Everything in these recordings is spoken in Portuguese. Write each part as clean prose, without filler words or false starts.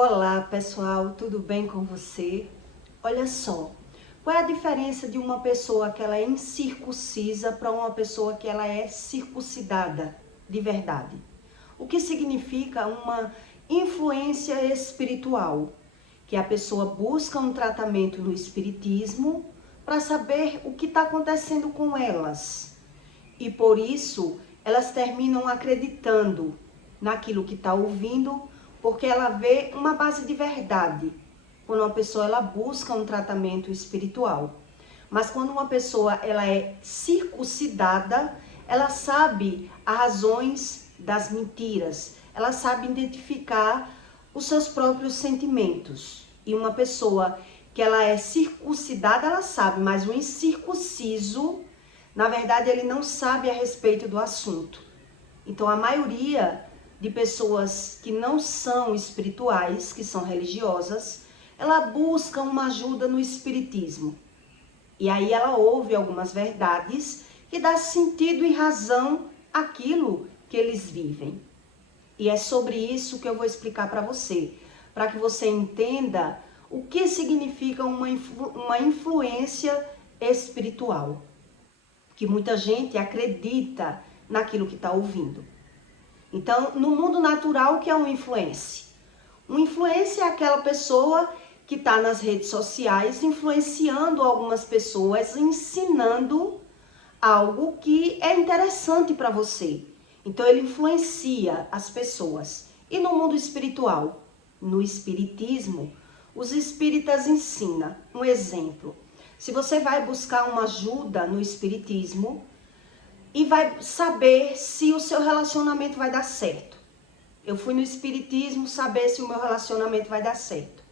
Olá pessoal, tudo bem com você? Olha só, qual é a diferença de uma pessoa que ela é incircuncisa para uma pessoa que ela é circuncidada de verdade? O que significa uma influência espiritual? Que a pessoa busca um tratamento no espiritismo para saber o que está acontecendo com elas. E por isso elas terminam acreditando naquilo que está ouvindo, porque ela vê uma base de verdade quando uma pessoa ela busca um tratamento espiritual. Mas quando uma pessoa ela é circuncidada, ela sabe as razões das mentiras, ela sabe identificar os seus próprios sentimentos. E uma pessoa que ela é circuncidada, ela sabe, mas o incircunciso, na verdade, ele não sabe a respeito do assunto. Então, a maioria de pessoas que não são espirituais, que são religiosas, ela busca uma ajuda no espiritismo. E aí ela ouve algumas verdades que dá sentido e razão àquilo que eles vivem. E é sobre isso que eu vou explicar para que você entenda o que significa uma influência espiritual. Que muita gente acredita naquilo que está ouvindo. Então, no mundo natural, o que é uma influência? Uma influência é aquela pessoa que está nas redes sociais influenciando algumas pessoas, ensinando algo que é interessante para você. Então, ele influencia as pessoas. E no mundo espiritual? No espiritismo, os espíritas ensinam. Um exemplo, se você vai buscar uma ajuda no espiritismo, e vai saber se o seu relacionamento vai dar certo. Eu fui no espiritismo saber se o meu relacionamento vai dar certo.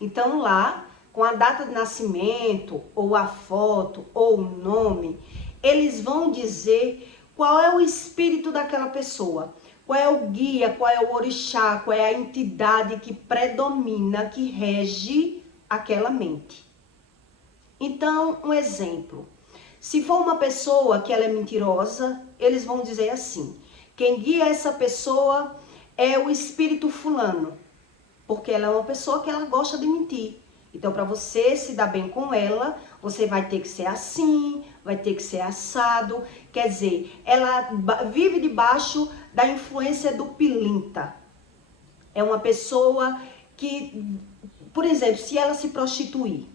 Então lá, com a data de nascimento, ou a foto, ou o nome, eles vão dizer qual é o espírito daquela pessoa, qual é o guia, qual é o orixá, qual é a entidade que predomina, que rege aquela mente. Então, um exemplo. Se for uma pessoa que ela é mentirosa, eles vão dizer assim: quem guia essa pessoa é o espírito fulano, porque ela é uma pessoa que ela gosta de mentir. Então, para você se dar bem com ela, você vai ter que ser assim, vai ter que ser assado. Quer dizer, ela vive debaixo da influência do pilintra. É uma pessoa que, por exemplo, se ela se prostituir,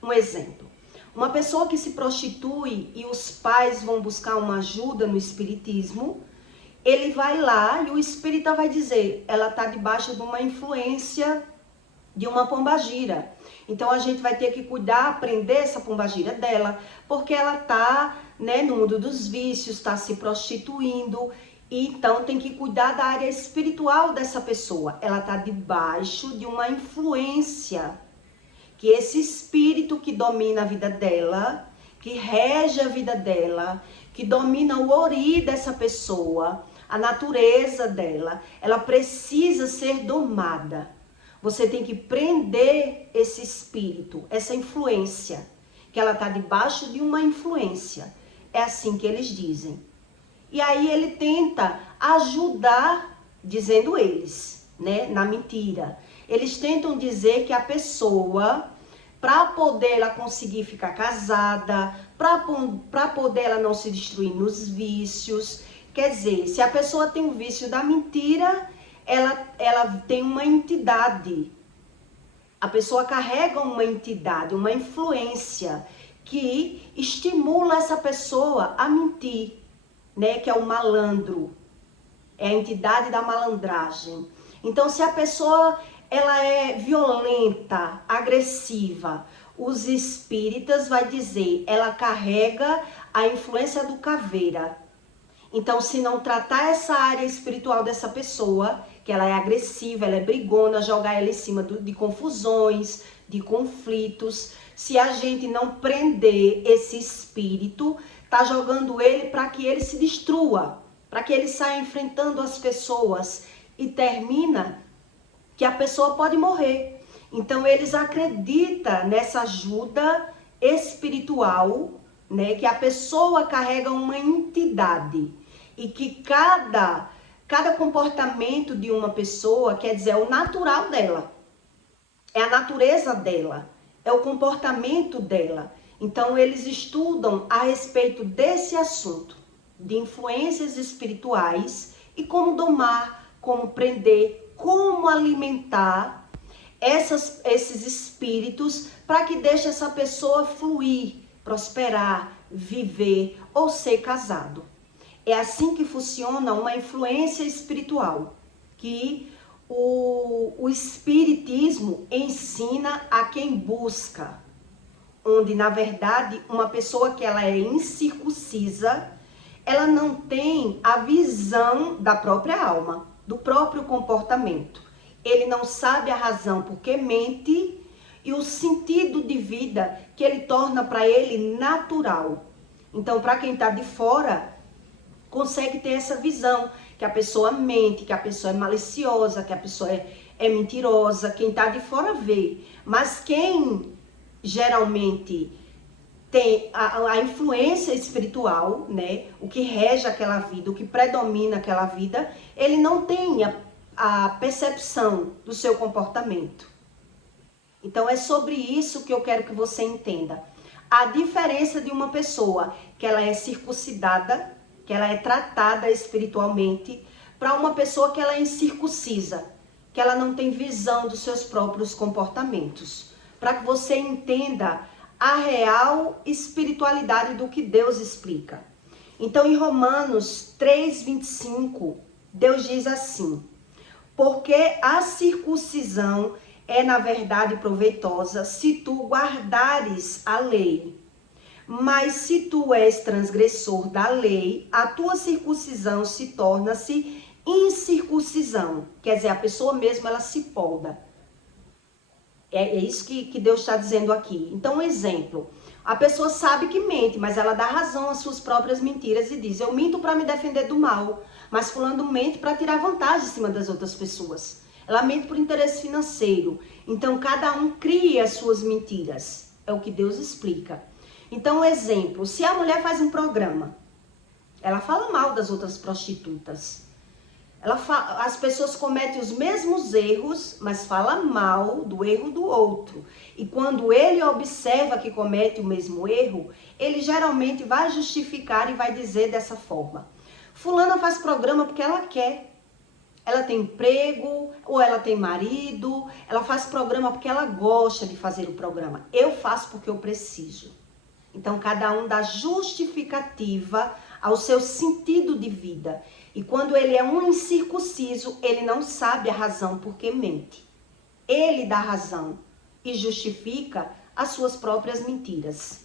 um exemplo. Uma pessoa que se prostitui e os pais vão buscar uma ajuda no espiritismo, ele vai lá e o espírita vai dizer, ela está debaixo de uma influência de uma pombagira. Então a gente vai ter que cuidar, aprender essa pombagira dela, porque ela está, no mundo dos vícios, está se prostituindo, e então tem que cuidar da área espiritual dessa pessoa. Ela está debaixo de uma influência, que esse espírito que domina a vida dela, que rege a vida dela, que domina o ori dessa pessoa, a natureza dela, ela precisa ser domada. Você tem que prender esse espírito, essa influência, que ela está debaixo de uma influência. É assim que eles dizem. E aí ele tenta ajudar, dizendo eles, na mentira. Eles tentam dizer que a pessoa, para poder ela conseguir ficar casada, para poder ela não se destruir nos vícios, quer dizer, se a pessoa tem o vício da mentira, ela tem uma entidade. A pessoa carrega uma entidade, uma influência que estimula essa pessoa a mentir, que é o malandro, é a entidade da malandragem. Então, se a pessoa ela é violenta, agressiva, os espíritas vai dizer, ela carrega a influência do caveira. Então, se não tratar essa área espiritual dessa pessoa, que ela é agressiva, ela é brigona, jogar ela em cima de confusões, de conflitos, se a gente não prender esse espírito, tá jogando ele para que ele se destrua, para que ele saia enfrentando as pessoas e termina que a pessoa pode morrer. Então, eles acreditam nessa ajuda espiritual, que a pessoa carrega uma entidade e que cada Cada comportamento de uma pessoa, quer dizer, é o natural dela. É a natureza dela. É o comportamento dela. Então, eles estudam a respeito desse assunto, de influências espirituais e como domar, como prender, como alimentar esses espíritos para que deixe essa pessoa fluir, prosperar, viver ou ser casado. É assim que funciona uma influência espiritual, que o espiritismo ensina a quem busca, onde na verdade uma pessoa que ela é incircuncisa, ela não tem a visão da própria alma, do próprio comportamento. Ele não sabe a razão porque mente e o sentido de vida que ele torna para ele natural. Então, para quem está de fora, consegue ter essa visão, que a pessoa mente, que a pessoa é maliciosa, que a pessoa é mentirosa. Quem está de fora vê. Mas quem geralmente tem a influência espiritual, né? O que rege aquela vida, o que predomina aquela vida, ele não tem a percepção do seu comportamento. Então é sobre isso que eu quero que você entenda. A diferença de uma pessoa que ela é circuncidada, que ela é tratada espiritualmente, para uma pessoa que ela é incircuncisa, que ela não tem visão dos seus próprios comportamentos. Para que você entenda a real espiritualidade do que Deus explica. Então, em Romanos 3:25, Deus diz assim: porque a circuncisão é, na verdade, proveitosa se tu guardares a lei. Mas se tu és transgressor da lei, a tua circuncisão se torna-se incircuncisão. Quer dizer, a pessoa mesmo, ela se polda. É isso que Deus está dizendo aqui. Então, um exemplo. A pessoa sabe que mente, mas ela dá razão às suas próprias mentiras e diz: eu minto para me defender do mal, mas fulano mente para tirar vantagem em cima das outras pessoas. Ela mente por interesse financeiro. Então, cada um cria as suas mentiras. É o que Deus explica. Então, um exemplo. Se a mulher faz um programa, ela fala mal das outras prostitutas. As pessoas cometem os mesmos erros, mas fala mal do erro do outro. E quando ele observa que comete o mesmo erro, ele geralmente vai justificar e vai dizer dessa forma: fulana faz programa porque ela quer. Ela tem emprego, ou ela tem marido, ela faz programa porque ela gosta de fazer o programa. Eu faço porque eu preciso. Então, cada um dá justificativa ao seu sentido de vida. E quando ele é um incircunciso, ele não sabe a razão porque mente. Ele dá razão e justifica as suas próprias mentiras.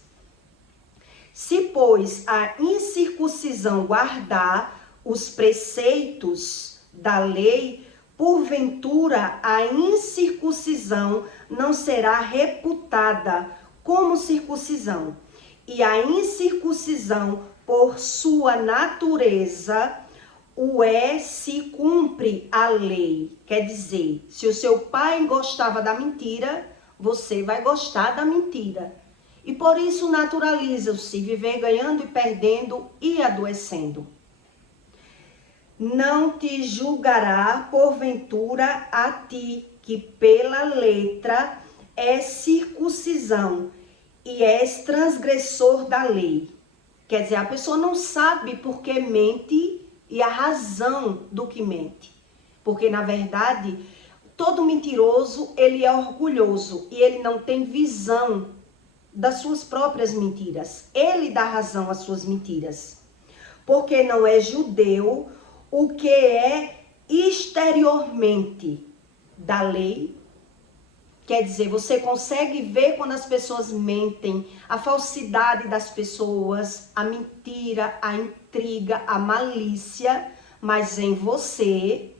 Se, pois, a incircuncisão guardar os preceitos da lei, porventura a incircuncisão não será reputada como circuncisão. E a incircuncisão, por sua natureza, se cumpre a lei. Quer dizer, se o seu pai gostava da mentira, você vai gostar da mentira. E por isso naturaliza-se viver ganhando e perdendo e adoecendo. Não te julgará, porventura, a ti, que pela letra é circuncisão e és transgressor da lei. Quer dizer, a pessoa não sabe por que mente e a razão do que mente. Porque, na verdade, todo mentiroso, ele é orgulhoso e ele não tem visão das suas próprias mentiras. Ele dá razão às suas mentiras. Porque não é judeu o que é exteriormente da lei. Quer dizer, você consegue ver quando as pessoas mentem, a falsidade das pessoas, a mentira, a intriga, a malícia, mas em você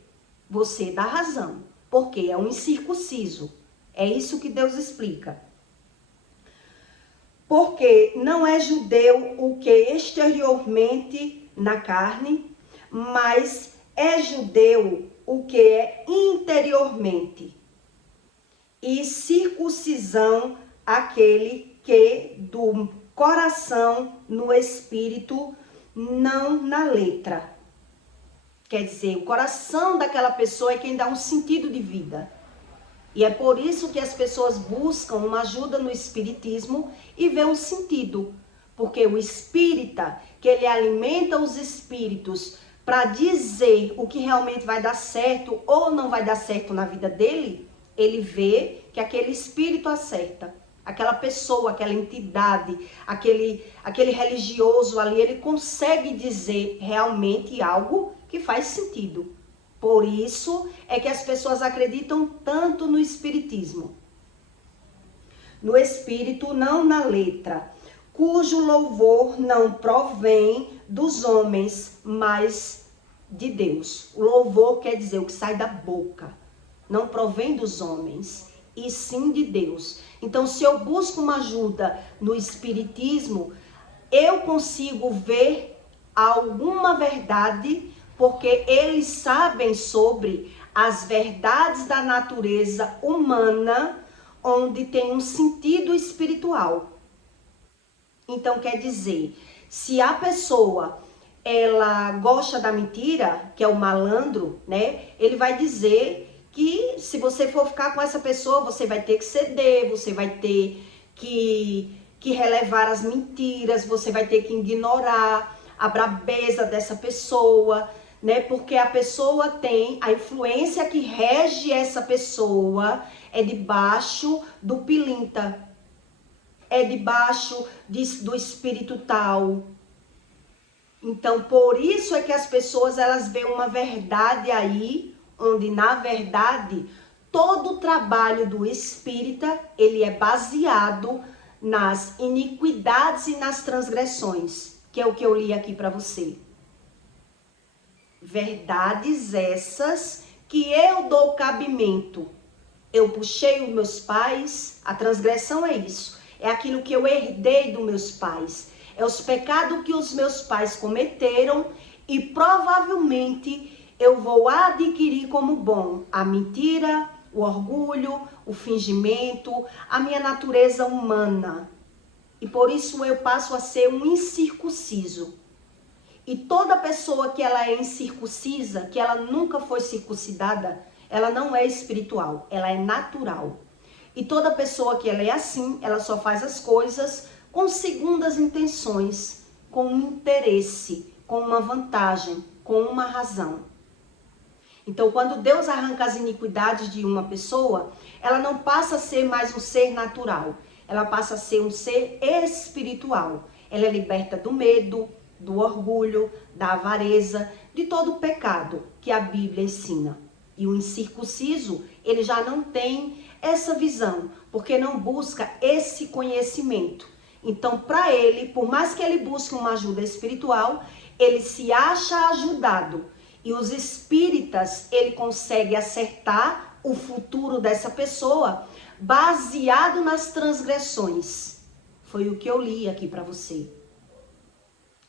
dá razão, porque é um incircunciso. É isso que Deus explica. Porque não é judeu o que exteriormente na carne, mas é judeu o que é interiormente. E circuncisão aquele que do coração no espírito, não na letra. Quer dizer, o coração daquela pessoa é quem dá um sentido de vida. E é por isso que as pessoas buscam uma ajuda no espiritismo e vê um sentido. Porque o espírita, que ele alimenta os espíritos para dizer o que realmente vai dar certo ou não vai dar certo na vida dele, ele vê que aquele espírito acerta. Aquela pessoa, aquela entidade, aquele religioso ali, ele consegue dizer realmente algo que faz sentido. Por isso é que as pessoas acreditam tanto no espiritismo. No espírito, não na letra, cujo louvor não provém dos homens, mas de Deus. O louvor quer dizer o que sai da boca. Não provém dos homens, e sim de Deus. Então, se eu busco uma ajuda no espiritismo, eu consigo ver alguma verdade, porque eles sabem sobre as verdades da natureza humana, onde tem um sentido espiritual. Então, quer dizer, se a pessoa, ela gosta da mentira, que é o malandro, né? Ele vai dizer que se você for ficar com essa pessoa, você vai ter que ceder, você vai ter que relevar as mentiras, você vai ter que ignorar a brabeza dessa pessoa, né? Porque a pessoa tem a influência que rege essa pessoa é debaixo do pilinta, é debaixo do espírito tal. Então, por isso é que as pessoas, elas veem uma verdade aí, onde na verdade todo o trabalho do espírita, ele é baseado nas iniquidades e nas transgressões, que é o que eu li aqui para você. Verdades essas que eu dou cabimento. Eu puxei os meus pais, a transgressão é isso. É aquilo que eu herdei dos meus pais. É os pecados que os meus pais cometeram e provavelmente eu vou adquirir como bom a mentira, o orgulho, o fingimento, a minha natureza humana. E por isso eu passo a ser um incircunciso. E toda pessoa que ela é incircuncisa, que ela nunca foi circuncidada, ela não é espiritual, ela é natural. E toda pessoa que ela é assim, ela só faz as coisas com segundas intenções, com um interesse, com uma vantagem, com uma razão. Então, quando Deus arranca as iniquidades de uma pessoa, ela não passa a ser mais um ser natural, ela passa a ser um ser espiritual. Ela é liberta do medo, do orgulho, da avareza, de todo o pecado que a Bíblia ensina. E o incircunciso, ele já não tem essa visão, porque não busca esse conhecimento. Então, para ele, por mais que ele busque uma ajuda espiritual, ele se acha ajudado. E os espíritas, ele consegue acertar o futuro dessa pessoa baseado nas transgressões. Foi o que eu li aqui para você.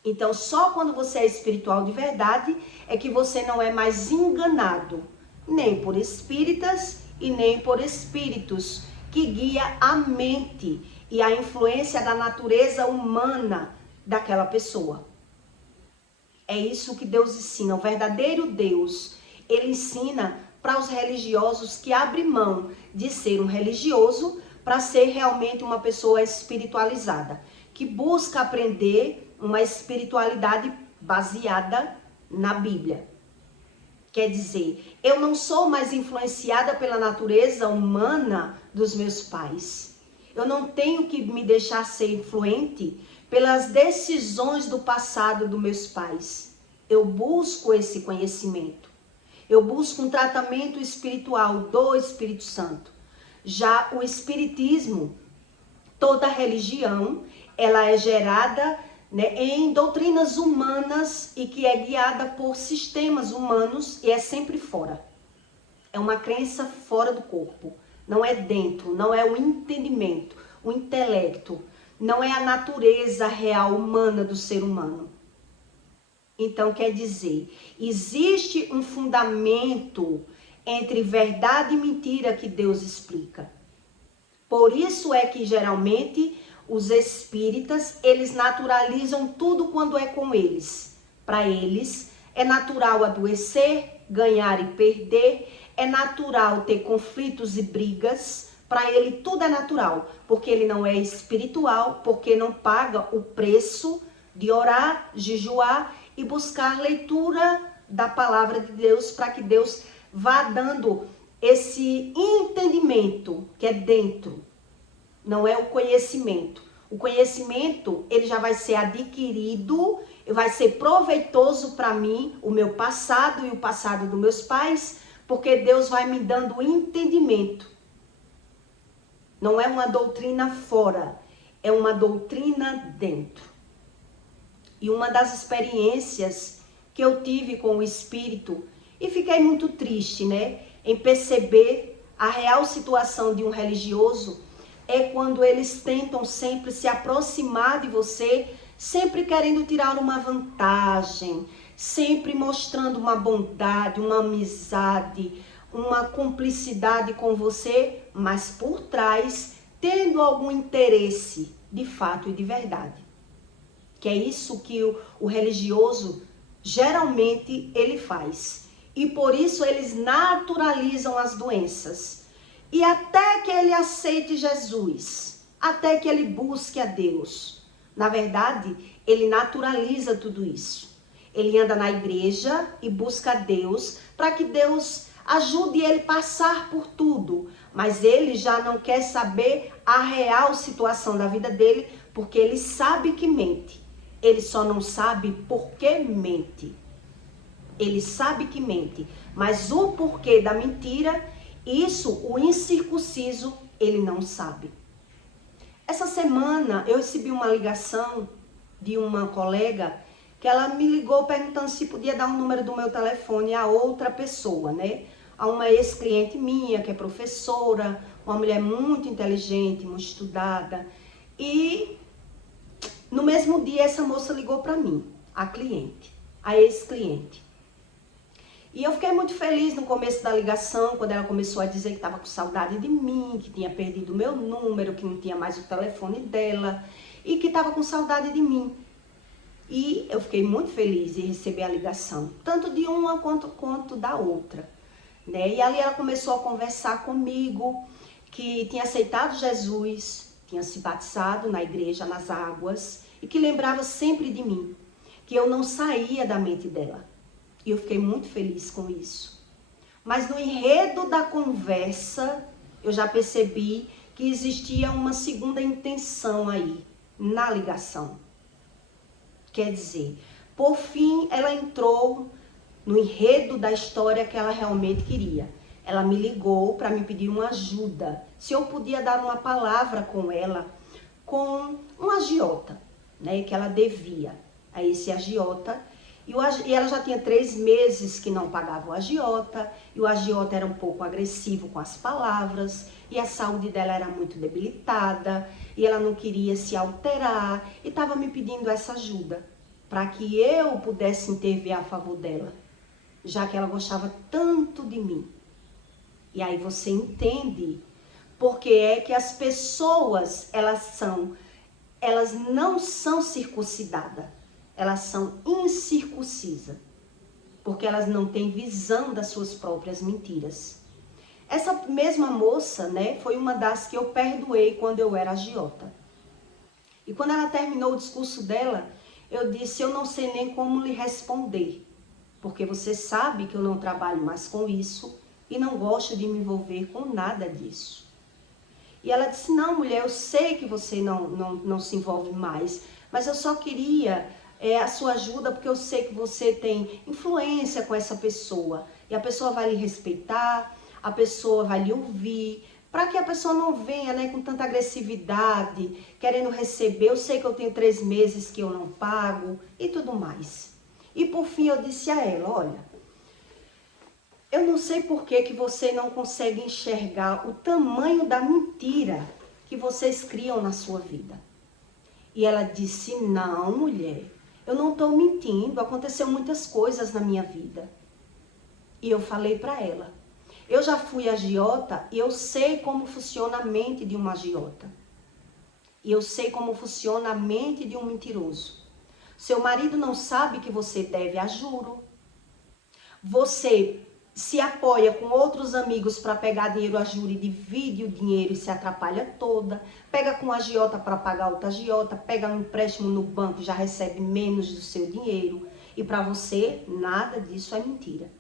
Então, só quando você é espiritual de verdade é que você não é mais enganado, nem por espíritas e nem por espíritos que guia a mente e a influência da natureza humana daquela pessoa. É isso que Deus ensina. O verdadeiro Deus, ele ensina para os religiosos que abrem mão de ser um religioso para ser realmente uma pessoa espiritualizada, que busca aprender uma espiritualidade baseada na Bíblia. Quer dizer, eu não sou mais influenciada pela natureza humana dos meus pais. Eu não tenho que me deixar ser influente pelas decisões do passado dos meus pais. Eu busco esse conhecimento. Eu busco um tratamento espiritual do Espírito Santo. Já o espiritismo, toda religião, ela é gerada, né, em doutrinas humanas e que é guiada por sistemas humanos e é sempre fora. É uma crença fora do corpo. Não é dentro, não é o entendimento, o intelecto. Não é a natureza real humana do ser humano. Então, quer dizer, existe um fundamento entre verdade e mentira que Deus explica. Por isso é que, geralmente, os espíritas, eles naturalizam tudo quando é com eles. Para eles, É natural adoecer, ganhar e perder. É natural ter conflitos e brigas. Para ele tudo é natural, porque ele não é espiritual, porque não paga o preço de orar, jejuar e buscar leitura da palavra de Deus, para que Deus vá dando esse entendimento que é dentro, não é o conhecimento. O conhecimento, ele já vai ser adquirido, vai ser proveitoso para mim, o meu passado e o passado dos meus pais, porque Deus vai me dando entendimento. Não é uma doutrina fora, é uma doutrina dentro. E uma das experiências que eu tive com o Espírito, e fiquei muito triste, né, em perceber a real situação de um religioso, é quando eles tentam sempre se aproximar de você, sempre querendo tirar uma vantagem, sempre mostrando uma bondade, uma amizade, uma cumplicidade com você, mas por trás tendo algum interesse de fato e de verdade. Que é isso que o religioso geralmente ele faz. E por isso eles naturalizam as doenças. E até que ele aceite Jesus, até que ele busque a Deus, na verdade, ele naturaliza tudo isso. Ele anda na igreja e busca a Deus para que Deus ajude ele a passar por tudo. Mas ele já não quer saber a real situação da vida dele, porque ele sabe que mente. Ele só não sabe por que mente. Ele sabe que mente, mas o porquê da mentira, isso o incircunciso, ele não sabe. Essa semana eu recebi uma ligação de uma colega que ela me ligou perguntando se podia dar o número do meu telefone a outra pessoa, né? A uma ex-cliente minha, que é professora, uma mulher muito inteligente, muito estudada. E no mesmo dia essa moça ligou para mim, a cliente, a ex-cliente. E eu fiquei muito feliz no começo da ligação, quando ela começou a dizer que estava com saudade de mim, que tinha perdido o meu número, que não tinha mais o telefone dela e que estava com saudade de mim. E eu fiquei muito feliz em receber a ligação, tanto de uma quanto da outra, né? E ali ela começou a conversar comigo, que tinha aceitado Jesus, tinha se batizado na igreja, nas águas, e que lembrava sempre de mim, que eu não saía da mente dela. E eu fiquei muito feliz com isso. Mas no enredo da conversa, eu já percebi que existia uma segunda intenção aí, na ligação. Quer dizer, por fim, ela entrou no enredo da história que ela realmente queria. Ela me ligou para me pedir uma ajuda, se eu podia dar uma palavra com ela, com um agiota, né, que ela devia a esse agiota. E ela já tinha 3 meses que não pagava o agiota, e o agiota era um pouco agressivo com as palavras, e a saúde dela era muito debilitada, e ela não queria se alterar, e estava me pedindo essa ajuda, para que eu pudesse intervir a favor dela, já que ela gostava tanto de mim. E aí você entende porque é que as pessoas, elas não são circuncidadas. Elas são incircuncisas, porque elas não têm visão das suas próprias mentiras. Essa mesma moça, né, foi uma das que eu perdoei quando eu era agiota. E quando ela terminou o discurso dela, eu disse, eu não sei nem como lhe responder, porque você sabe que eu não trabalho mais com isso e não gosto de me envolver com nada disso. E ela disse, não, mulher, eu sei que você não se envolve mais, mas eu só queria a sua ajuda, porque eu sei que você tem influência com essa pessoa. E a pessoa vai lhe respeitar, a pessoa vai lhe ouvir, para que a pessoa não venha, né, com tanta agressividade, querendo receber. Eu sei que eu tenho 3 meses que eu não pago e tudo mais. E por fim eu disse a ela, olha, eu não sei por que você não consegue enxergar o tamanho da mentira que vocês criam na sua vida. E ela disse, não, mulher, eu não estou mentindo, aconteceu muitas coisas na minha vida. E eu falei para ela, eu já fui agiota e eu sei como funciona a mente de uma agiota. E eu sei como funciona a mente de um mentiroso. Seu marido não sabe que você deve a juro. você se apoia com outros amigos para pegar dinheiro a juros e divide o dinheiro e se atrapalha toda. Pega com a agiota para pagar outra agiota, pega um empréstimo no banco, já recebe menos do seu dinheiro. E para você, nada disso é mentira.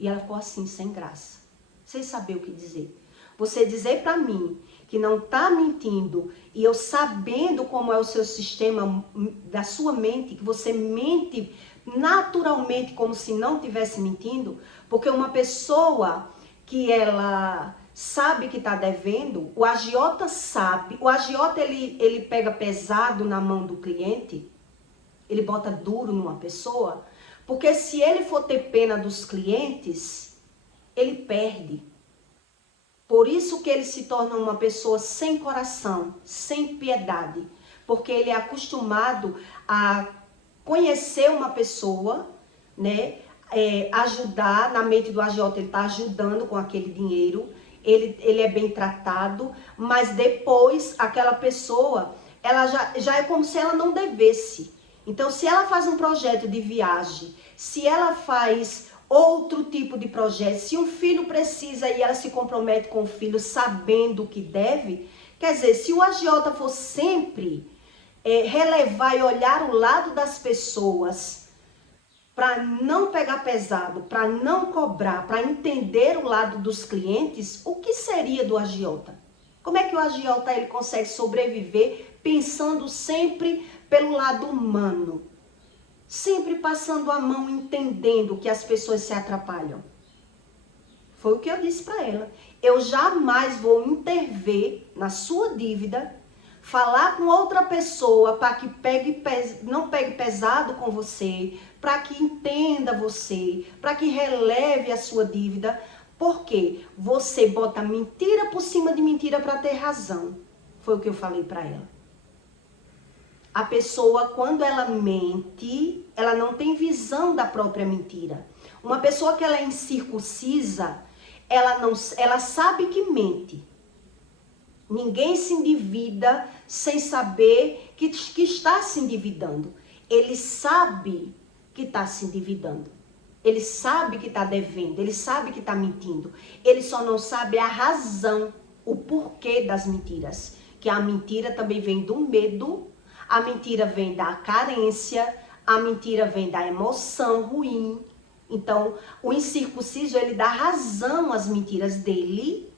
E ela ficou assim, sem graça, sem saber o que dizer. Você dizer para mim que não está mentindo e eu sabendo como é o seu sistema da sua mente, que você mente naturalmente como se não estivesse mentindo, porque uma pessoa que ela sabe que está devendo, o agiota sabe, o agiota ele pega pesado na mão do cliente, ele bota duro numa pessoa, porque se ele for ter pena dos clientes, ele perde. Por isso que ele se torna uma pessoa sem coração, sem piedade, porque ele é acostumado a conhecer uma pessoa, né, ajudar, na mente do agiota ele está ajudando com aquele dinheiro, ele é bem tratado, mas depois aquela pessoa, ela já é como se ela não devesse. Então, se ela faz um projeto de viagem, se ela faz outro tipo de projeto, se um filho precisa e ela se compromete com o filho sabendo que deve, quer dizer, se o agiota for sempre relevar e olhar o lado das pessoas para não pegar pesado, para não cobrar, para entender o lado dos clientes, o que seria do agiota? Como é que o agiota ele consegue sobreviver pensando sempre pelo lado humano? Sempre passando a mão, entendendo que as pessoas se atrapalham. Foi o que eu disse para ela. Eu jamais vou intervir na sua dívida, falar com outra pessoa para que não pegue pesado com você, para que entenda você, para que releve a sua dívida, porque você bota mentira por cima de mentira para ter razão. Foi o que eu falei para ela. A pessoa, quando ela mente, ela não tem visão da própria mentira. Uma pessoa que ela é incircuncisa, ela sabe que mente. Ninguém se endivida sem saber que está se endividando. Ele sabe que está se endividando. Ele sabe que está devendo. Ele sabe que está mentindo. Ele só não sabe a razão, o porquê das mentiras. Que a mentira também vem do medo. A mentira vem da carência, a mentira vem da emoção ruim. Então, o incircunciso, ele dá razão às mentiras dele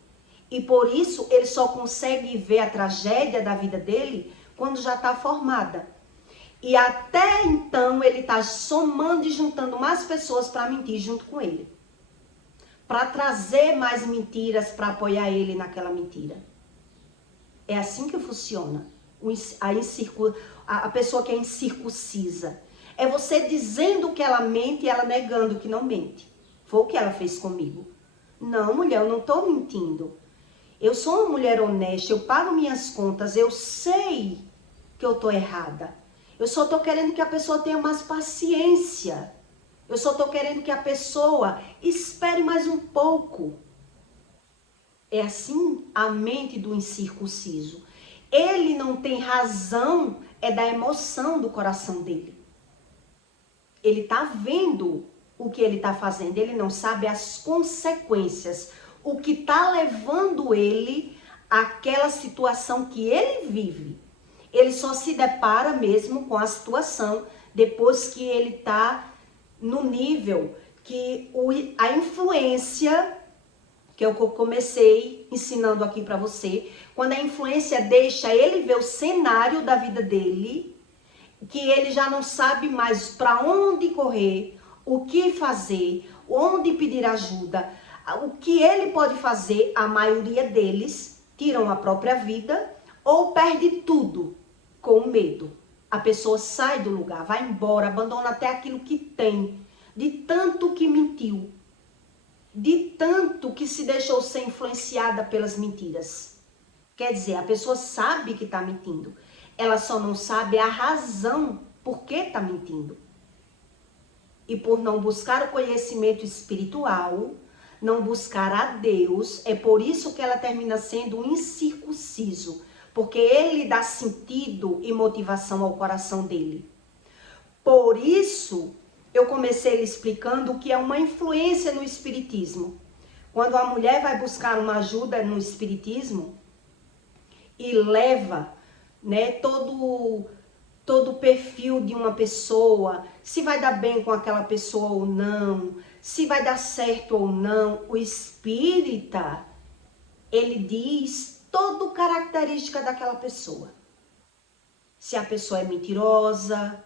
e por isso ele só consegue ver a tragédia da vida dele quando já está formada. E até então ele está somando e juntando mais pessoas para mentir junto com ele. Para trazer mais mentiras para apoiar ele naquela mentira. É assim que funciona. A pessoa que é incircuncisa. É você dizendo que ela mente e ela negando que não mente. Foi o que ela fez comigo. Não, mulher, eu não estou mentindo. Eu sou uma mulher honesta, eu pago minhas contas, eu sei que eu estou errada. Eu só estou querendo que a pessoa tenha mais paciência. Eu só estou querendo que a pessoa espere mais um pouco. É assim a mente do incircunciso. Ele não tem razão, é da emoção do coração dele. Ele está vendo o que ele está fazendo, ele não sabe as consequências, o que está levando ele àquela situação que ele vive. Ele só se depara mesmo com a situação depois que ele está no nível que a influência, que eu comecei ensinando aqui para você, quando a influência deixa ele ver o cenário da vida dele, que ele já não sabe mais para onde correr, o que fazer, onde pedir ajuda, o que ele pode fazer, a maioria deles tiram a própria vida ou perde tudo com medo. A pessoa sai do lugar, vai embora, abandona até aquilo que tem, de tanto que mentiu. De tanto que se deixou ser influenciada pelas mentiras. Quer dizer, a pessoa sabe que está mentindo. Ela só não sabe a razão por que está mentindo. E por não buscar o conhecimento espiritual, não buscar a Deus, é por isso que ela termina sendo um incircunciso. Porque ele dá sentido e motivação ao coração dele. Por isso, eu comecei lhe explicando o que é uma influência no espiritismo. Quando a mulher vai buscar uma ajuda no espiritismo e leva, né, todo o perfil de uma pessoa, se vai dar bem com aquela pessoa ou não, se vai dar certo ou não, o espírita, ele diz toda a característica daquela pessoa. Se a pessoa é mentirosa,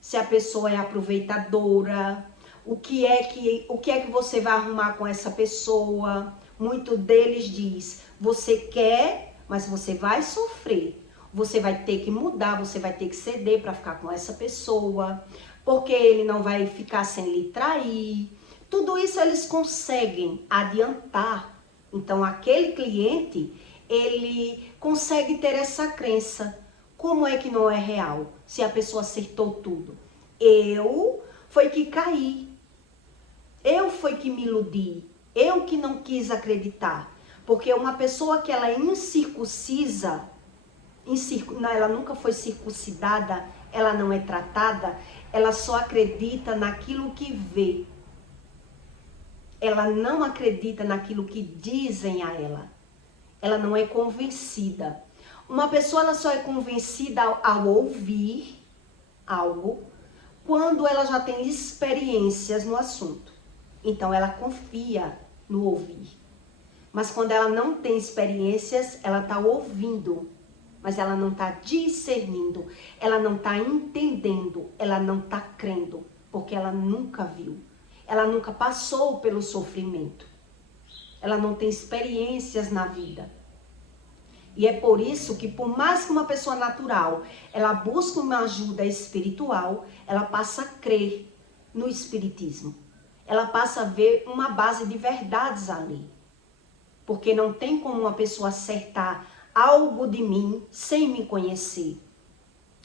se a pessoa é aproveitadora, o que é que você vai arrumar com essa pessoa. Muito deles diz, você quer, mas você vai sofrer. Você vai ter que mudar, você vai ter que ceder para ficar com essa pessoa, porque ele não vai ficar sem lhe trair. Tudo isso eles conseguem adiantar. Então, aquele cliente, ele consegue ter essa crença. Como é que não é real? Se a pessoa acertou tudo. Eu foi que caí. Eu foi que me iludi. Eu que não quis acreditar. Porque uma pessoa que ela é incircuncisa, ela nunca foi circuncidada, ela não é tratada, ela só acredita naquilo que vê. Ela não acredita naquilo que dizem a ela. Ela não é convencida. Uma pessoa ela só é convencida ao ouvir algo quando ela já tem experiências no assunto. Então ela confia no ouvir. Mas quando ela não tem experiências, ela está ouvindo, mas ela não está discernindo, ela não está entendendo, ela não está crendo, porque ela nunca viu, ela nunca passou pelo sofrimento, ela não tem experiências na vida. E é por isso que, por mais que uma pessoa natural, ela busca uma ajuda espiritual, ela passa a crer no espiritismo. Ela passa a ver uma base de verdades ali. Porque não tem como uma pessoa acertar algo de mim sem me conhecer.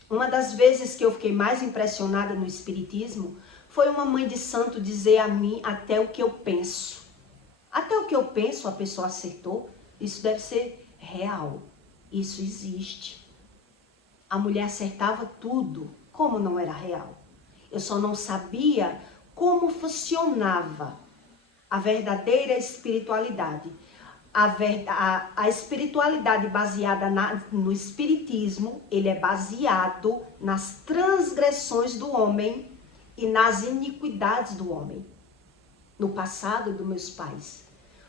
Uma das vezes que eu fiquei mais impressionada no espiritismo foi uma mãe de santo dizer a mim até o que eu penso. Até o que eu penso a pessoa acertou. Isso deve ser real. Isso existe. A mulher acertava tudo, como não era real. Eu só não sabia como funcionava a verdadeira espiritualidade. A espiritualidade baseada no espiritismo, ele é baseado nas transgressões do homem e nas iniquidades do homem, no passado dos meus pais.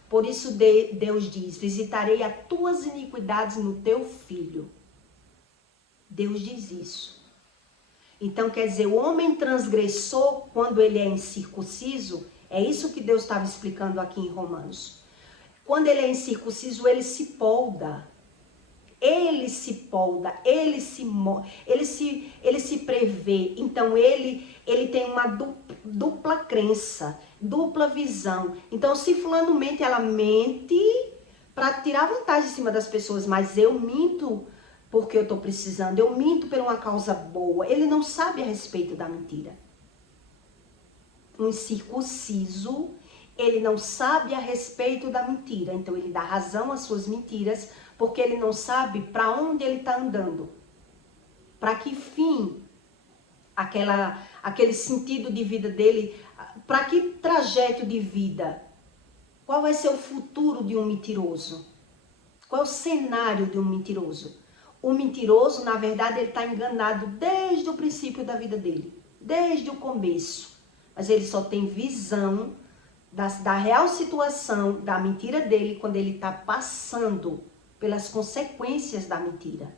Por isso Deus diz, visitarei as tuas iniquidades no teu filho. Deus diz isso. Então quer dizer, o homem transgressor, quando ele é incircunciso, é isso que Deus estava explicando aqui em Romanos. Quando ele é incircunciso, ele se polda. Ele se polda, ele se prevê. Então ele tem uma dupla crença, dupla visão. Então se fulano mente, ela mente para tirar vantagem em cima das pessoas. Mas eu minto porque eu estou precisando, eu minto por uma causa boa. Ele não sabe a respeito da mentira. Um incircunciso, ele não sabe a respeito da mentira, então ele dá razão às suas mentiras, porque ele não sabe para onde ele está andando. Para que fim, aquele sentido de vida dele, para que trajeto de vida? Qual vai ser o futuro de um mentiroso? Qual é o cenário de um mentiroso? O mentiroso, na verdade, ele está enganado desde o princípio da vida dele, desde o começo. Mas ele só tem visão da real situação da mentira dele quando ele está passando pelas consequências da mentira.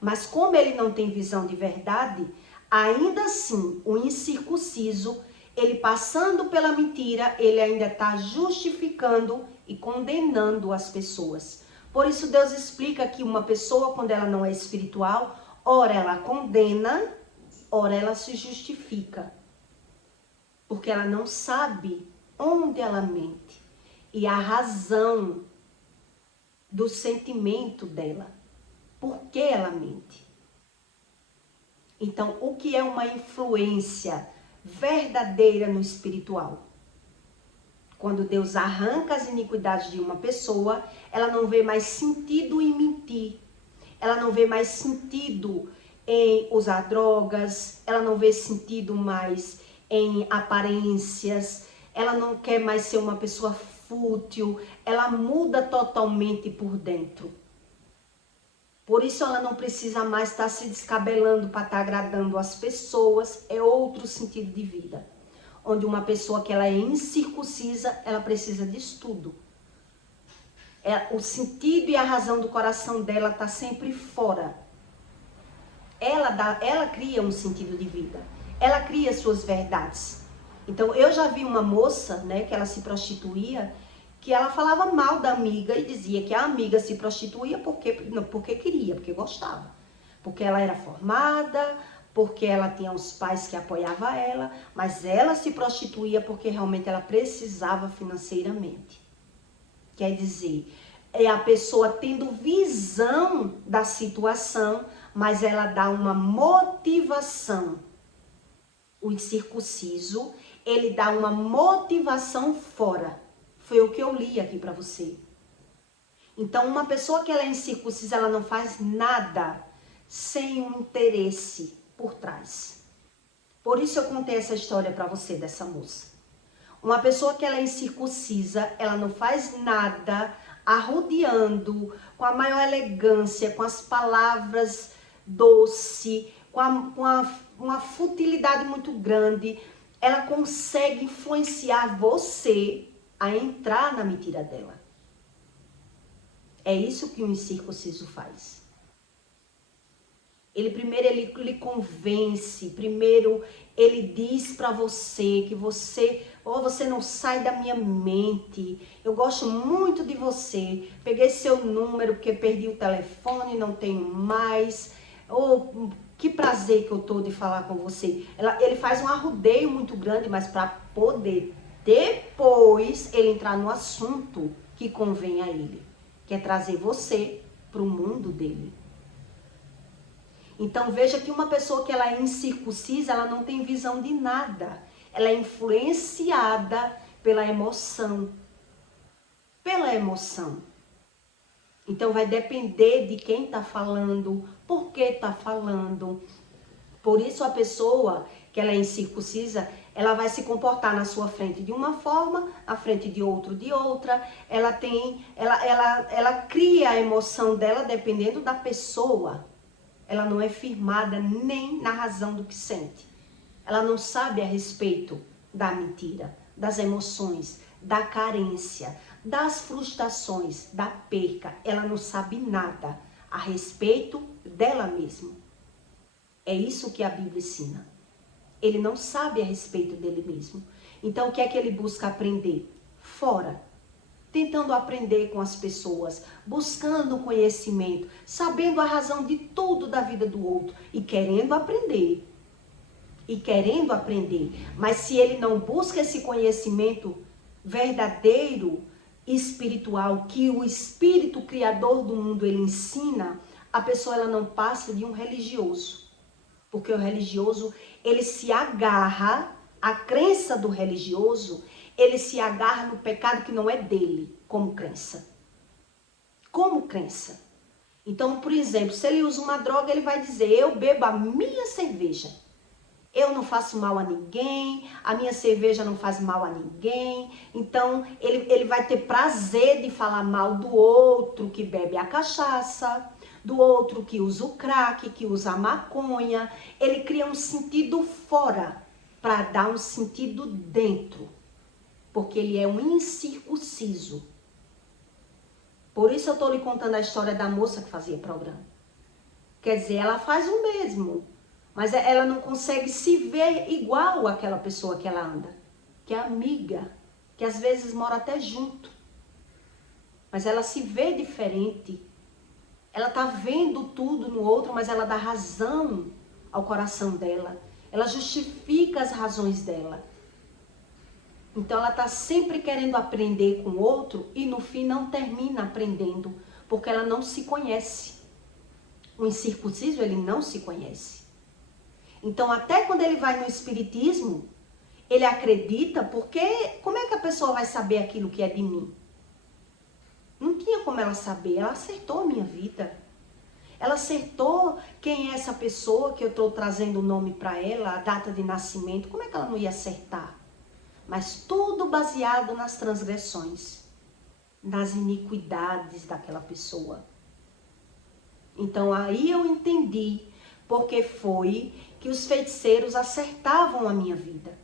Mas como ele não tem visão de verdade, ainda assim, o incircunciso, ele passando pela mentira, ele ainda está justificando e condenando as pessoas. Por isso Deus explica que uma pessoa, quando ela não é espiritual, ora ela condena, ora ela se justifica. Porque ela não sabe onde ela mente e a razão do sentimento dela, por que ela mente. Então, o que é uma influência verdadeira no espiritual? Quando Deus arranca as iniquidades de uma pessoa, ela não vê mais sentido em mentir, ela não vê mais sentido em usar drogas, ela não vê sentido mais em aparências, ela não quer mais ser uma pessoa fútil, ela muda totalmente por dentro. Por isso ela não precisa mais estar se descabelando para estar agradando as pessoas, é outro sentido de vida. Onde uma pessoa que ela é incircuncisa, ela precisa de estudo. O sentido e a razão do coração dela está sempre fora. Ela cria um sentido de vida. Ela cria suas verdades. Então, eu já vi uma moça, né, que ela se prostituía, que ela falava mal da amiga e dizia que a amiga se prostituía porque queria, porque gostava. Porque ela era formada, porque ela tinha os pais que apoiavam ela, mas ela se prostituía porque realmente ela precisava financeiramente. Quer dizer, é a pessoa tendo visão da situação, mas ela dá uma motivação. O incircunciso, ele dá uma motivação fora. Foi o que eu li aqui para você. Então, uma pessoa que ela é incircuncisa, ela não faz nada sem um interesse por trás. Por isso eu contei essa história para você dessa moça. Uma pessoa que ela é incircuncisa, ela não faz nada arrodeando, com a maior elegância, com as palavras doce, com uma futilidade muito grande. Ela consegue influenciar você a entrar na mentira dela. É isso que o incircunciso faz. Ele lhe convence, primeiro ele diz para você que você não sai da minha mente, eu gosto muito de você, peguei seu número porque perdi o telefone, não tenho mais, que prazer que eu tô de falar com você. Ele faz um arrodeio muito grande, mas para poder depois ele entrar no assunto que convém a ele, que é trazer você para o mundo dele. Então veja que uma pessoa que ela é incircuncisa, ela não tem visão de nada. Ela é influenciada pela emoção. Pela emoção. Então vai depender de quem está falando, por que está falando. Por isso a pessoa que ela é incircuncisa, ela vai se comportar na sua frente de uma forma, na frente de outro de outra. Ela cria a emoção dela dependendo da pessoa. Ela não é firmada nem na razão do que sente. Ela não sabe a respeito da mentira, das emoções, da carência, das frustrações, da perca. Ela não sabe nada a respeito dela mesma. É isso que a Bíblia ensina. Ele não sabe a respeito dele mesmo. Então, o que é que ele busca aprender? Fora. Tentando aprender com as pessoas, buscando conhecimento, sabendo a razão de tudo da vida do outro e querendo aprender. Mas se ele não busca esse conhecimento verdadeiro, espiritual, que o Espírito Criador do mundo ele ensina, a pessoa ela não passa de um religioso. Porque o religioso, ele se agarra, a crença do religioso, ele se agarra no pecado que não é dele, como crença. Como crença. Então, por exemplo, se ele usa uma droga, ele vai dizer, eu bebo a minha cerveja. Eu não faço mal a ninguém, a minha cerveja não faz mal a ninguém. Então, ele vai ter prazer de falar mal do outro que bebe a cachaça, do outro que usa o crack, que usa a maconha. Ele cria um sentido fora para dar um sentido dentro. Porque ele é um incircunciso. Por isso eu estou lhe contando a história da moça que fazia programa. Quer dizer, ela faz o mesmo, mas ela não consegue se ver igual àquela pessoa que ela anda, que é amiga, que às vezes mora até junto. Mas ela se vê diferente. Ela está vendo tudo no outro, mas ela dá razão ao coração dela. Ela justifica as razões dela. Então ela está sempre querendo aprender com o outro e no fim não termina aprendendo, porque ela não se conhece. O incircunciso, ele não se conhece. Então até quando ele vai no espiritismo, ele acredita, porque como é que a pessoa vai saber aquilo que é de mim? Não tinha como ela saber, ela acertou a minha vida. Ela acertou quem é essa pessoa que eu estou trazendo o nome para ela, a data de nascimento. Como é que ela não ia acertar? Mas tudo baseado nas transgressões, nas iniquidades daquela pessoa. Então aí eu entendi porque foi que os feiticeiros acertavam a minha vida.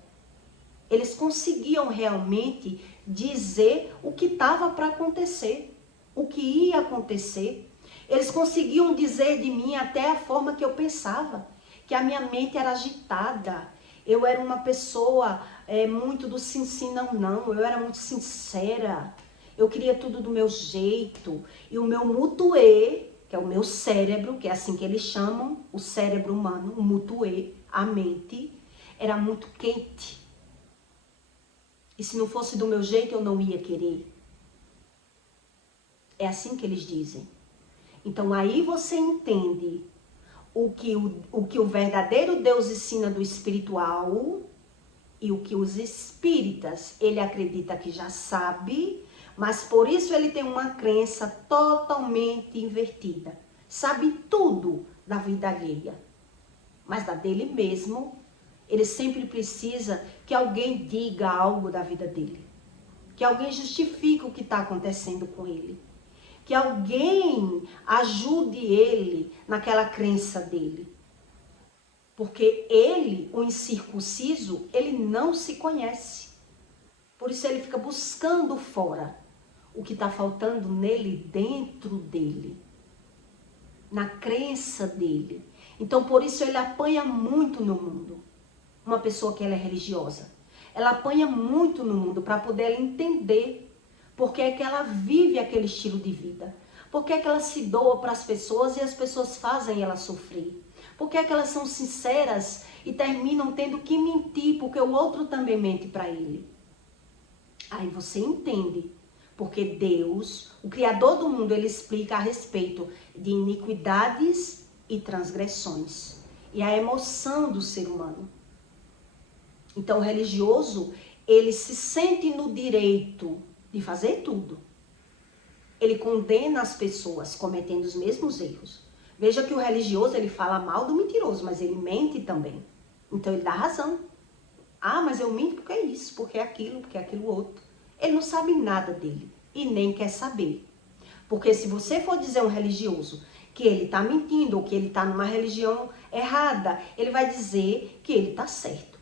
Eles conseguiam realmente dizer o que estava para acontecer, o que ia acontecer. Eles conseguiam dizer de mim até a forma que eu pensava, que a minha mente era agitada. Eu era uma pessoa muito do sim, sim, não, não. Eu era muito sincera. Eu queria tudo do meu jeito. E o meu mutuê, que é o meu cérebro, que é assim que eles chamam, o cérebro humano, o mutuê, a mente, era muito quente. E se não fosse do meu jeito, eu não ia querer. É assim que eles dizem. Então aí você entende o que o verdadeiro Deus ensina do espiritual e o que os espíritas, ele acredita que já sabe, mas por isso ele tem uma crença totalmente invertida. Sabe tudo da vida alheia, mas da dele mesmo, ele sempre precisa que alguém diga algo da vida dele, que alguém justifique o que está acontecendo com ele, que alguém ajude ele naquela crença dele. Porque ele, o incircunciso, ele não se conhece. Por isso ele fica buscando fora o que está faltando nele, dentro dele, na crença dele. Então por isso ele apanha muito no mundo. Uma pessoa que ela é religiosa, ela apanha muito no mundo para poder entender por que é que ela vive aquele estilo de vida, por que é que ela se doa para as pessoas e as pessoas fazem ela sofrer, por que é que elas são sinceras e terminam tendo que mentir porque o outro também mente para ele. Aí você entende porque Deus, o Criador do mundo, ele explica a respeito de iniquidades e transgressões e a emoção do ser humano. Então, o religioso, ele se sente no direito de fazer tudo. Ele condena as pessoas cometendo os mesmos erros. Veja que o religioso, ele fala mal do mentiroso, mas ele mente também. Então, ele dá razão. Ah, mas eu minto porque é isso, porque é aquilo outro. Ele não sabe nada dele e nem quer saber. Porque se você for dizer a um religioso que ele está mentindo ou que ele está numa religião errada, ele vai dizer que ele está certo.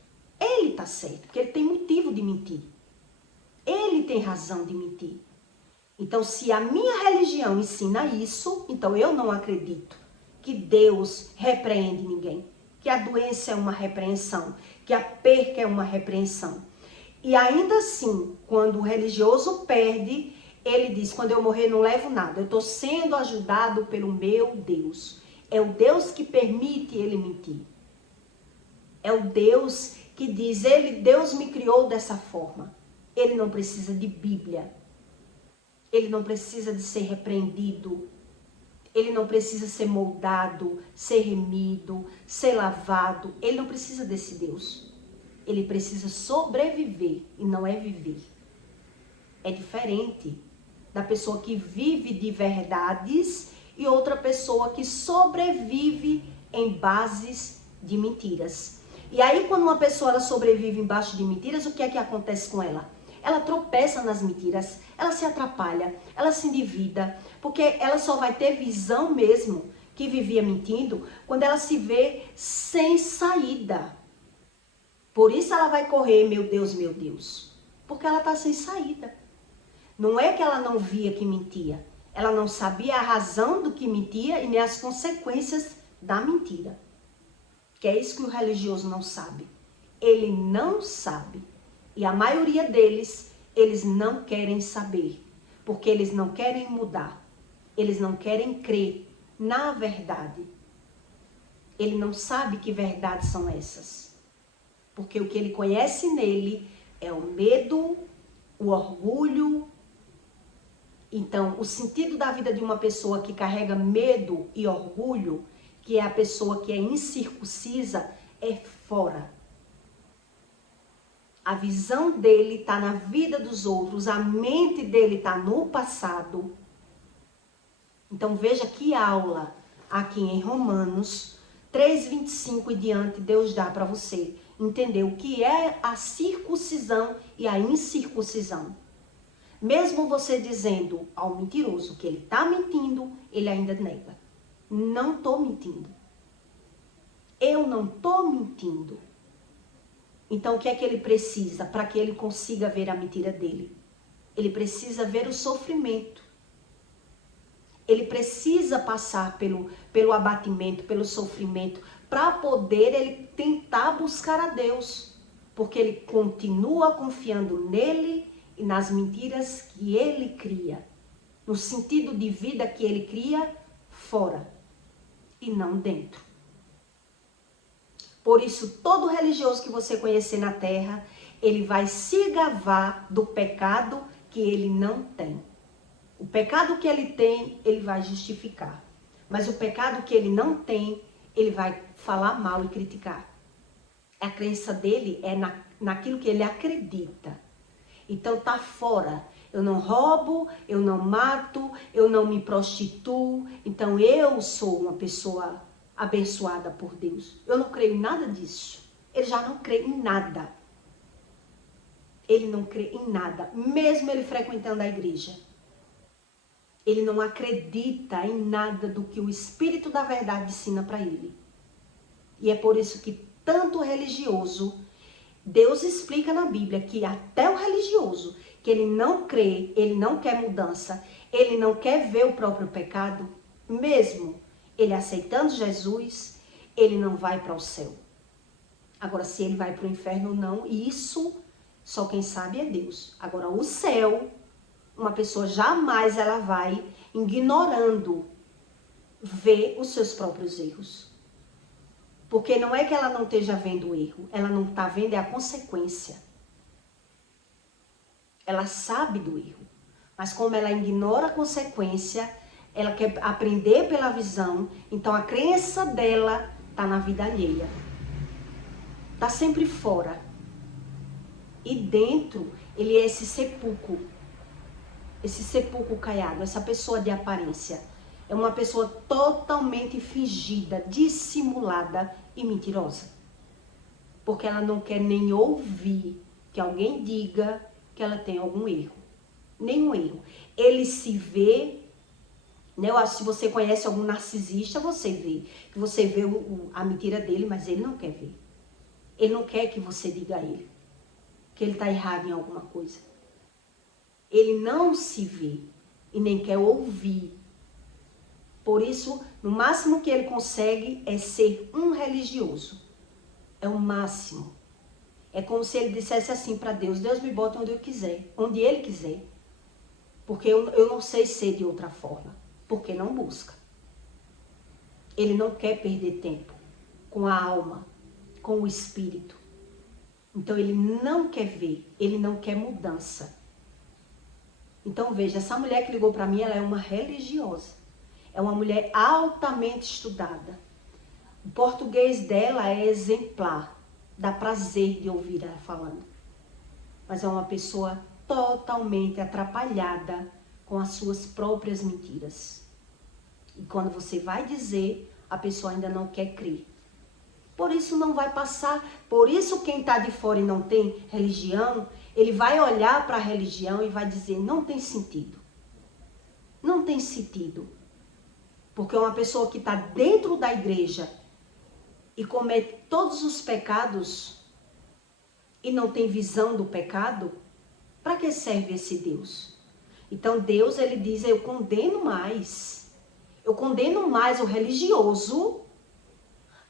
Ele está certo, porque ele tem motivo de mentir. Ele tem razão de mentir. Então, se a minha religião ensina isso, então eu não acredito que Deus repreende ninguém. Que a doença é uma repreensão, que a perca é uma repreensão. E ainda assim, quando o religioso perde, ele diz, quando eu morrer não levo nada. Eu estou sendo ajudado pelo meu Deus. É o Deus que permite ele mentir. É o Deus que diz, Deus me criou dessa forma. Ele não precisa de Bíblia. Ele não precisa de ser repreendido. Ele não precisa ser moldado, ser remido, ser lavado. Ele não precisa desse Deus. Ele precisa sobreviver e não é viver. É diferente da pessoa que vive de verdades e outra pessoa que sobrevive em bases de mentiras. E aí, quando uma pessoa ela sobrevive embaixo de mentiras, o que é que acontece com ela? Ela tropeça nas mentiras, ela se atrapalha, ela se endivida, porque ela só vai ter visão mesmo que vivia mentindo quando ela se vê sem saída. Por isso ela vai correr, meu Deus, porque ela está sem saída. Não é que ela não via que mentia, ela não sabia a razão do que mentia e nem as consequências da mentira. Que é isso que o religioso não sabe. Ele não sabe. E a maioria deles, eles não querem saber. Porque eles não querem mudar. Eles não querem crer na verdade. Ele não sabe que verdades são essas. Porque o que ele conhece nele é o medo, o orgulho. Então, o sentido da vida de uma pessoa que carrega medo e orgulho, que é a pessoa que é incircuncisa, é fora. A visão dele está na vida dos outros, a mente dele está no passado. Então veja que aula aqui em Romanos 3:25 e diante, Deus dá para você entender o que é a circuncisão e a incircuncisão. Mesmo você dizendo ao mentiroso que ele está mentindo, ele ainda nega. Não estou mentindo. Eu não estou mentindo. Então o que é que ele precisa para que ele consiga ver a mentira dele? Ele precisa ver o sofrimento. Ele precisa passar pelo abatimento, pelo sofrimento, para poder ele tentar buscar a Deus. Porque ele continua confiando nele e nas mentiras que ele cria. No sentido de vida que ele cria fora e não dentro. Por isso, todo religioso que você conhecer na terra, ele vai se gabar do pecado que ele não tem. O pecado que ele tem, ele vai justificar. Mas o pecado que ele não tem, ele vai falar mal e criticar. A crença dele é naquilo que ele acredita. Então tá fora. Eu não roubo, eu não mato, eu não me prostituo. Então eu sou uma pessoa abençoada por Deus. Eu não creio em nada disso. Ele já não crê em nada. Ele não crê em nada. Mesmo ele frequentando a igreja. Ele não acredita em nada do que o Espírito da Verdade ensina para ele. E é por isso que tanto religioso, Deus explica na Bíblia que até o religioso, que ele não crê, ele não quer mudança, ele não quer ver o próprio pecado, mesmo ele aceitando Jesus, ele não vai para o céu. Agora, se ele vai para o inferno ou não, isso só quem sabe é Deus. Agora, o céu, uma pessoa jamais ela vai ignorando ver os seus próprios erros. Porque não é que ela não esteja vendo o erro, ela não está vendo é a consequência. Ela sabe do erro, mas como ela ignora a consequência, ela quer aprender pela visão, então a crença dela está na vida alheia. Está sempre fora. E dentro, ele é esse sepulcro caiado, essa pessoa de aparência. É uma pessoa totalmente fingida, dissimulada e mentirosa. Porque ela não quer nem ouvir que alguém diga que ela tem algum erro. Nenhum erro. Ele se vê, né? Eu acho que se você conhece algum narcisista, você vê. Que você vê a mentira dele, mas ele não quer ver. Ele não quer que você diga a ele que ele está errado em alguma coisa. Ele não se vê e nem quer ouvir. Por isso, no máximo que ele consegue é ser um religioso. É o máximo. É como se ele dissesse assim para Deus: Deus me bota onde eu quiser, onde ele quiser. Porque eu não sei ser de outra forma. Porque não busca. Ele não quer perder tempo com a alma, com o espírito. Então ele não quer ver, ele não quer mudança. Então veja, essa mulher que ligou para mim, ela é uma religiosa. É uma mulher altamente estudada. O português dela é exemplar. Dá prazer de ouvir ela falando. Mas é uma pessoa totalmente atrapalhada com as suas próprias mentiras. E quando você vai dizer, a pessoa ainda não quer crer. Por isso não vai passar. Por isso quem está de fora e não tem religião, ele vai olhar para a religião e vai dizer: não tem sentido. Não tem sentido. Porque uma pessoa que está dentro da igreja e comete todos os pecados e não tem visão do pecado, para que serve esse Deus? Então Deus, ele diz: eu condeno mais. Eu condeno mais o religioso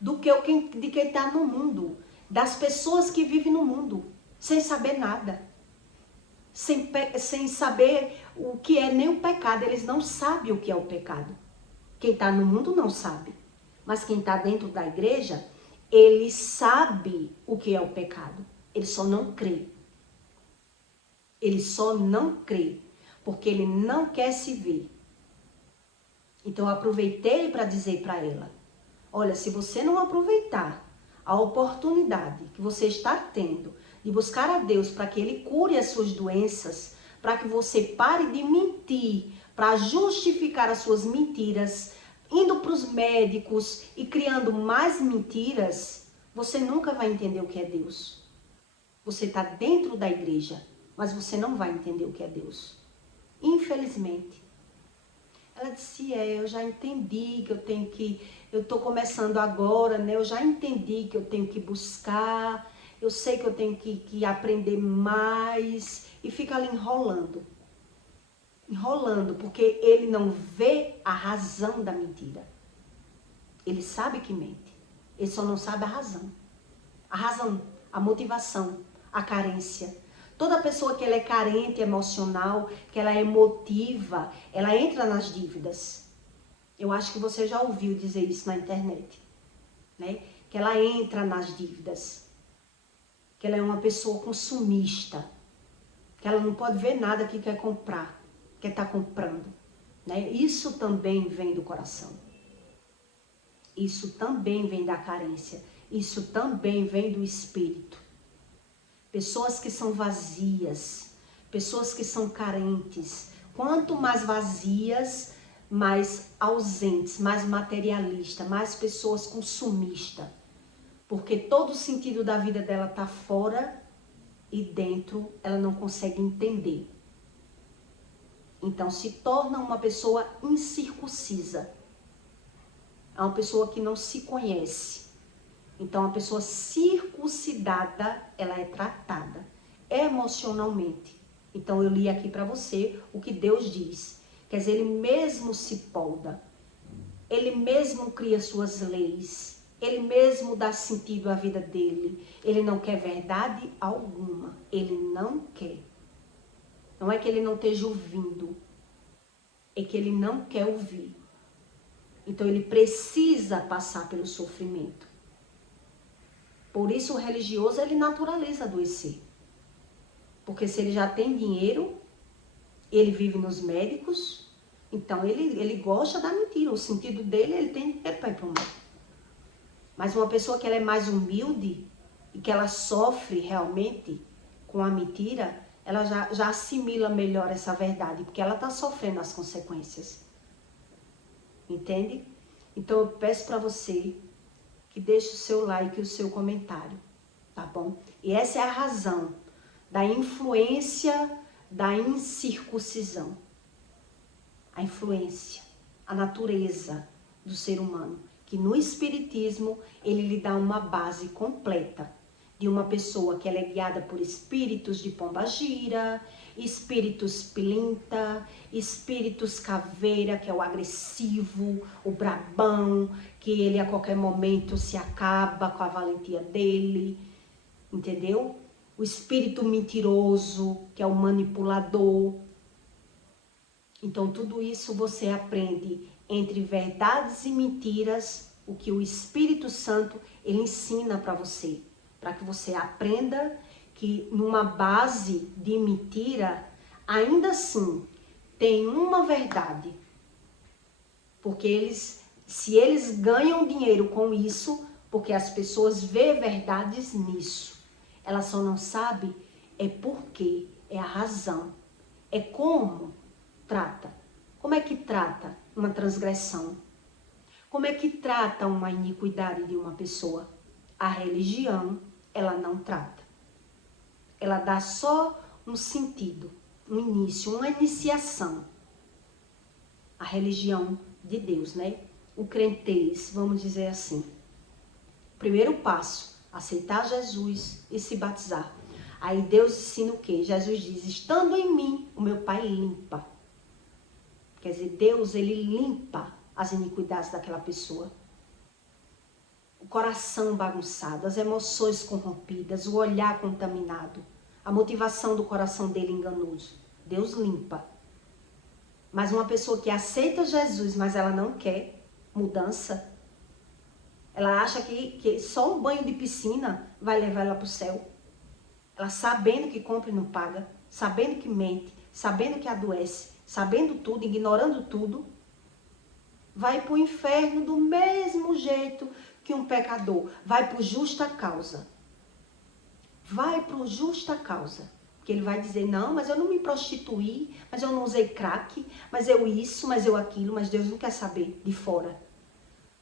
do que de quem está no mundo. Das pessoas que vivem no mundo, sem saber nada. Sem saber o que é nem o pecado. Eles não sabem o que é o pecado. Quem está no mundo não sabe. Mas quem está dentro da igreja, ele sabe o que é o pecado. Ele só não crê. Ele só não crê. Porque ele não quer se ver. Então eu aproveitei para dizer para ela: olha, se você não aproveitar a oportunidade que você está tendo de buscar a Deus para que Ele cure as suas doenças, para que você pare de mentir, para justificar as suas mentiras, indo para os médicos e criando mais mentiras, você nunca vai entender o que é Deus. Você está dentro da igreja, mas você não vai entender o que é Deus. Infelizmente. Ela disse, eu já entendi que eu estou começando agora, né? Eu já entendi que eu tenho que buscar, eu sei que eu tenho que aprender mais, e fica ali enrolando. Enrolando, porque ele não vê a razão da mentira. Ele sabe que mente, ele só não sabe a razão. A razão, a motivação, a carência. Toda pessoa que ela é carente emocional, que ela é emotiva, ela entra nas dívidas. Eu acho que você já ouviu dizer isso na internet, né? Que ela entra nas dívidas. Que ela é uma pessoa consumista. Que ela não pode ver nada que quer comprar, quer estar comprando, né? Isso também vem do coração. Isso também vem da carência. Isso também vem do espírito. Pessoas que são vazias, pessoas que são carentes. Quanto mais vazias, mais ausentes, mais materialista, mais pessoas consumistas. Porque todo o sentido da vida dela está fora e dentro ela não consegue entender. Então se torna uma pessoa incircuncisa. É uma pessoa que não se conhece. Então, a pessoa circuncidada, ela é tratada emocionalmente. Então, eu li aqui para você o que Deus diz. Quer dizer, ele mesmo se polda. Ele mesmo cria suas leis. Ele mesmo dá sentido à vida dele. Ele não quer verdade alguma. Ele não quer. Não é que ele não esteja ouvindo. É que ele não quer ouvir. Então, ele precisa passar pelo sofrimento. Por isso o religioso, ele naturaliza adoecer. Porque se ele já tem dinheiro, ele vive nos médicos, então ele gosta da mentira. O sentido dele, ele tem dinheiro para ir para o médico. Mas uma pessoa que ela é mais humilde e que ela sofre realmente com a mentira, ela já assimila melhor essa verdade, porque ela está sofrendo as consequências. Entende? Então eu peço para você que deixe o seu like e o seu comentário, tá bom? E essa é a razão da influência da incircuncisão. A influência, a natureza do ser humano, que no espiritismo ele lhe dá uma base completa de uma pessoa que ela é guiada por espíritos de pombagira, espíritos pilinta, espíritos caveira, que é o agressivo, o brabão, que ele a qualquer momento se acaba com a valentia dele, entendeu? O espírito mentiroso, que é o manipulador. Então tudo isso você aprende entre verdades e mentiras, o que o Espírito Santo ele ensina para você que você aprenda que numa base de mentira, ainda assim, tem uma verdade. Porque se eles ganham dinheiro com isso, porque as pessoas vê verdades nisso. Elas só não sabem por quê, é a razão. É como trata. Como é que trata uma transgressão? Como é que trata uma iniquidade de uma pessoa? A religião, ela não trata. Ela dá só um sentido, um início, uma iniciação. A religião de Deus, né? O crentez, vamos dizer assim. Primeiro passo, aceitar Jesus e se batizar. Aí Deus ensina o quê? Jesus diz, estando em mim, o meu Pai limpa. Quer dizer, Deus, ele limpa as iniquidades daquela pessoa. O coração bagunçado, as emoções corrompidas, o olhar contaminado, a motivação do coração dele enganoso. Deus limpa. Mas uma pessoa que aceita Jesus, mas ela não quer mudança, ela acha que só um banho de piscina vai levar ela para o céu. Ela sabendo que compra e não paga, sabendo que mente, sabendo que adoece, sabendo tudo, ignorando tudo, vai para o inferno do mesmo jeito que um pecador. Vai por justa causa. Vai por justa causa. Porque ele vai dizer, não, mas eu não me prostituí, mas eu não usei crack, mas eu isso, mas eu aquilo. Mas Deus não quer saber de fora.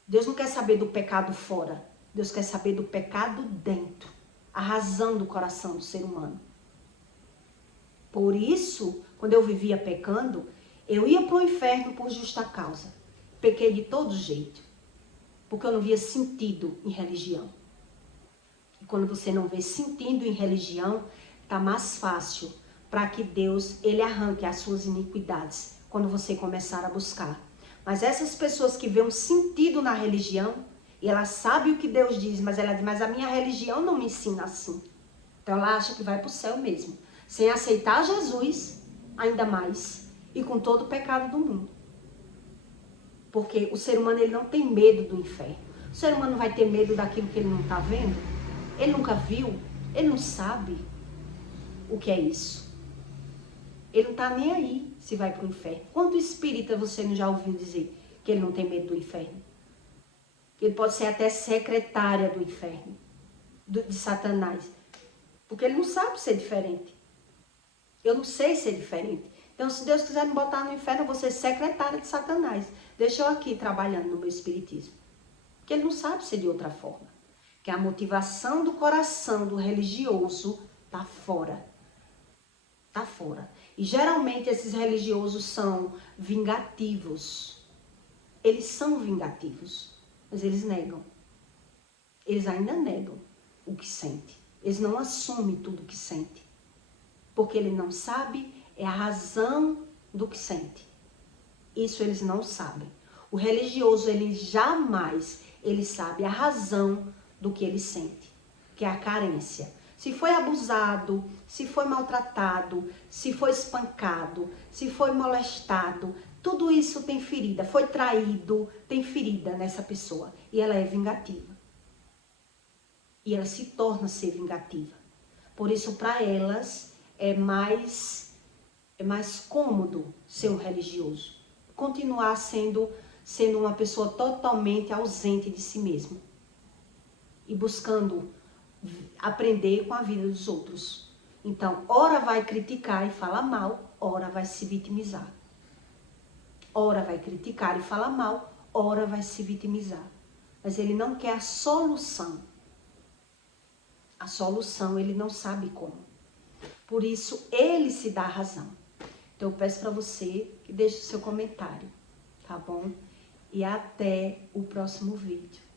Deus não quer saber do pecado fora. Deus quer saber do pecado dentro. A razão do coração do ser humano. Por isso, quando eu vivia pecando, eu ia para o inferno por justa causa. Pequei de todo jeito. Porque eu não via sentido em religião. E quando você não vê sentido em religião, tá mais fácil para que Deus, ele arranque as suas iniquidades quando você começar a buscar. Mas essas pessoas que vêem um sentido na religião, e ela sabe o que Deus diz, mas ela diz, mas a minha religião não me ensina assim. Então ela acha que vai para o céu mesmo, sem aceitar Jesus, ainda mais, e com todo o pecado do mundo. Porque o ser humano, ele não tem medo do inferno. O ser humano vai ter medo daquilo que ele não está vendo? Ele nunca viu, ele não sabe o que é isso. Ele não está nem aí se vai para o inferno. Quanto espírita você não já ouviu dizer que ele não tem medo do inferno? Que ele pode ser até secretária do inferno, de Satanás. Porque ele não sabe ser diferente. Eu não sei ser diferente. Então, se Deus quiser me botar no inferno, eu vou ser secretária de Satanás. Deixa eu aqui trabalhando no meu espiritismo. Porque ele não sabe ser de outra forma. Que a motivação do coração do religioso está fora. Está fora. E geralmente esses religiosos são vingativos. Eles são vingativos, mas eles negam. Eles ainda negam o que sente. Eles não assumem tudo o que sente. Porque ele não sabe é a razão do que sente. Isso eles não sabem. O religioso, ele jamais, ele sabe a razão do que ele sente, que é a carência. Se foi abusado, se foi maltratado, se foi espancado, se foi molestado, tudo isso tem ferida. Foi traído, tem ferida nessa pessoa. E ela é vingativa. E ela se torna ser vingativa. Por isso, para elas, é mais cômodo ser um religioso. Continuar sendo uma pessoa totalmente ausente de si mesmo. E buscando aprender com a vida dos outros. Então, ora vai criticar e falar mal, ora vai se vitimizar. Ora vai criticar e falar mal, ora vai se vitimizar. Mas ele não quer a solução. A solução ele não sabe como. Por isso, ele se dá a razão. Então, eu peço para você que deixe o seu comentário, tá bom? E até o próximo vídeo.